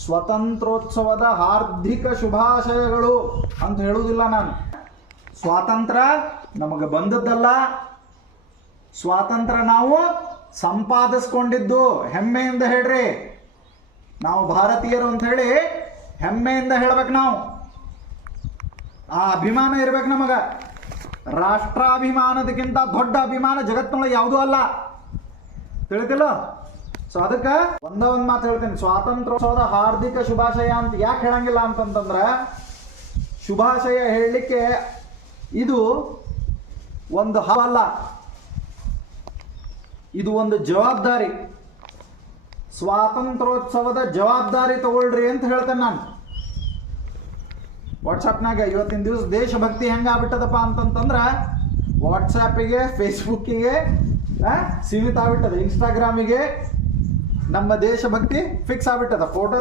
ಸ್ವತಂತ್ರೋತ್ಸವದ ಹಾರ್ದಿಕ ಶುಭಾಶಯಗಳು ಅಂತ ಹೇಳುವುದಿಲ್ಲ ನಾನು. ಸ್ವಾತಂತ್ರ್ಯ ನಮಗೆ ಬಂದದ್ದಲ್ಲ, ಸ್ವಾತಂತ್ರ್ಯ ನಾವು ಸಂಪಾದಿಸ್ಕೊಂಡಿದ್ದು. ಹೆಮ್ಮೆಯಿಂದ ಹೇಳ್ರಿ, ನಾವು ಭಾರತೀಯರು ಅಂತ ಹೇಳಿ ಹೆಮ್ಮೆಯಿಂದ ಹೇಳ್ಬೇಕು. ನಾವು ಆ ಅಭಿಮಾನ ಇರ್ಬೇಕು ನಮಗ. ರಾಷ್ಟ್ರಾಭಿಮಾನದಕ್ಕಿಂತ ದೊಡ್ಡ ಅಭಿಮಾನ ಜಗತ್ತಿನೊಳಗೆ ಯಾವುದೂ ಅಲ್ಲ, ತಿಳಿತಿಲ್ಲ? ಸೊ ಅದಕ್ಕೆ ಒಂದ ಒಂದು ಮಾತು ಹೇಳ್ತೀನಿ, ಸ್ವಾತಂತ್ರ್ಯೋತ್ಸವದ ಹಾರ್ದಿಕ ಶುಭಾಶಯ ಅಂತ ಯಾಕೆ ಹೇಳಂಗಿಲ್ಲ ಅಂತಂತಂದ್ರೆ, ಶುಭಾಶಯ ಹೇಳಲಿಕ್ಕೆ ಇದು ಒಂದು ಅಲ್ಲ, ಇದು ಒಂದು ಜವಾಬ್ದಾರಿ. ಸ್ವಾತಂತ್ರ್ಯೋತ್ಸವದ ಜವಾಬ್ದಾರಿ ತಗೊಳ್ರಿ ಅಂತ ಹೇಳ್ತೇನೆ ನಾನು. ವಾಟ್ಸಪ್ನಾಗ ಇವತ್ತಿನ ದಿವಸ ದೇಶಭಕ್ತಿ ಹೆಂಗಾಗ್ಬಿಟ್ಟದಪ್ಪ ಅಂತಂತಂದ್ರೆ, ವಾಟ್ಸಪ್ಪಿಗೆ ಫೇಸ್ಬುಕ್ಕಿಗೆ ಸೀಮಿತ ಆಗ್ಬಿಟ್ಟದ, ಇನ್ಸ್ಟಾಗ್ರಾಮಿಗೆ ನಮ್ಮ ದೇಶಭಕ್ತಿ ಫಿಕ್ಸ್ ಆಗ್ಬಿಟ್ಟದ. ಫೋಟೋ